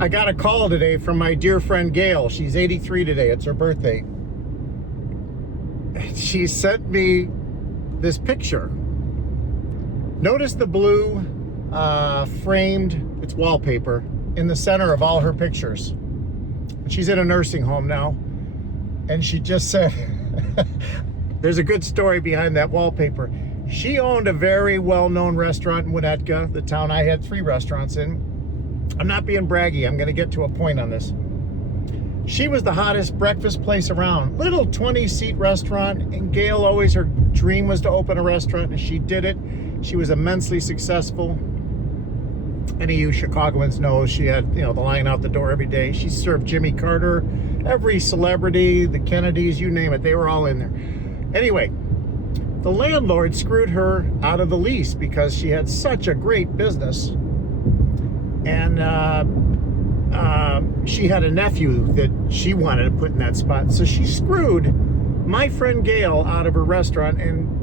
I got a call today from my dear friend Gail. She's 83 today. It's her birthday. She sent me this picture. Notice the blue framed, it's wallpaper, in the center of all her pictures. She's in a nursing home now. And she just said, there's a good story behind that wallpaper. She owned a very well-known restaurant in Winnetka, the town I had 3 restaurants in. I'm not being braggy. I'm going to get to a point on this. She was the hottest breakfast place around. Little 20-seat restaurant, and Gail always, her dream was to open a restaurant, and she did it. She was immensely successful. Any of you Chicagoans know she had, the line out the door every day. She served Jimmy Carter, every celebrity, the Kennedys, you name it. They were all in there. Anyway, the landlord screwed her out of the lease because she had such a great business. And she had a nephew that she wanted to put in that spot. So she screwed my friend Gail out of her restaurant. And,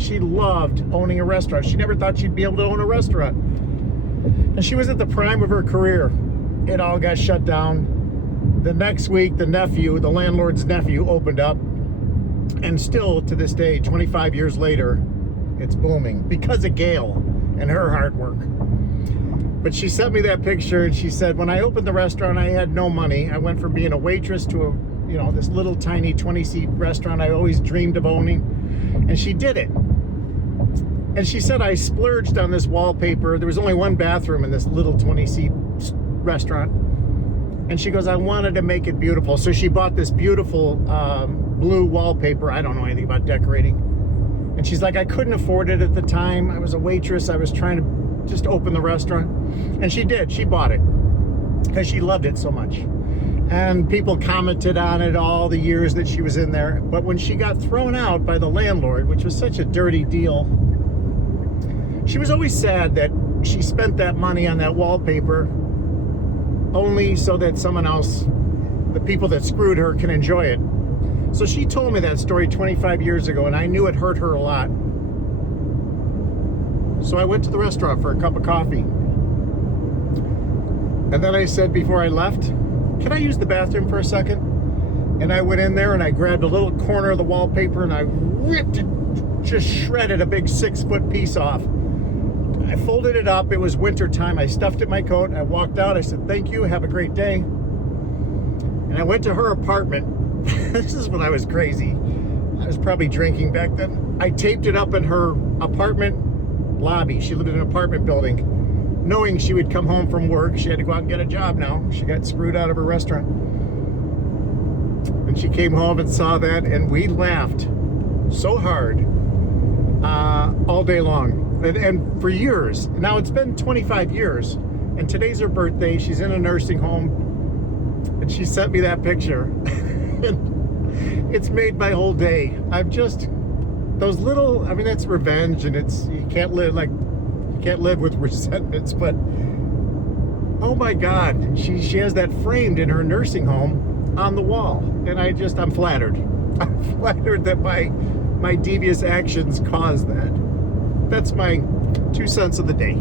she loved owning a restaurant. She never thought she'd be able to own a restaurant. And she was at the prime of her career. It all got shut down. The next week, the landlord's nephew, opened up. And still, to this day, 25 years later, it's booming because of Gail and her hard work. But she sent me that picture, and she said, when I opened the restaurant, I had no money. I went from being a waitress to this little tiny 20-seat restaurant I always dreamed of owning. And she did it. And she said, I splurged on this wallpaper. There was only one bathroom in this little 20-seat restaurant. And she goes, I wanted to make it beautiful. So she bought this beautiful blue wallpaper. I don't know anything about decorating. And she's like, I couldn't afford it at the time. I was a waitress. I was trying to just open the restaurant. And she did. She bought it because she loved it so much. And people commented on it all the years that she was in there. But when she got thrown out by the landlord, which was such a dirty deal, she was always sad that she spent that money on that wallpaper only so that someone else, the people that screwed her, can enjoy it. So she told me that story 25 years ago, and I knew it hurt her a lot. So I went to the restaurant for a cup of coffee. And then I said before I left, can I use the bathroom for a second? And I went in there and I grabbed a little corner of the wallpaper and I ripped it, just shredded a big 6-foot piece off. I folded it up. It was winter time. I stuffed it in my coat. I walked out. I said, thank you. Have a great day. And I went to her apartment. This is when I was crazy. I was probably drinking back then. I taped it up in her apartment lobby. She lived in an apartment building. Knowing she would come home from work, she had to go out and get a job now. She got screwed out of her restaurant. And she came home and saw that, and we laughed so hard all day long. And for years. Now it's been 25 years. And today's her birthday. She's in a nursing home. And she sent me that picture. And it's made my whole day. Those little, that's revenge, and you can't live with resentments, but oh my God, she has that framed in her nursing home on the wall. And I'm flattered. I'm flattered that my devious actions caused that. That's my 2 cents of the day.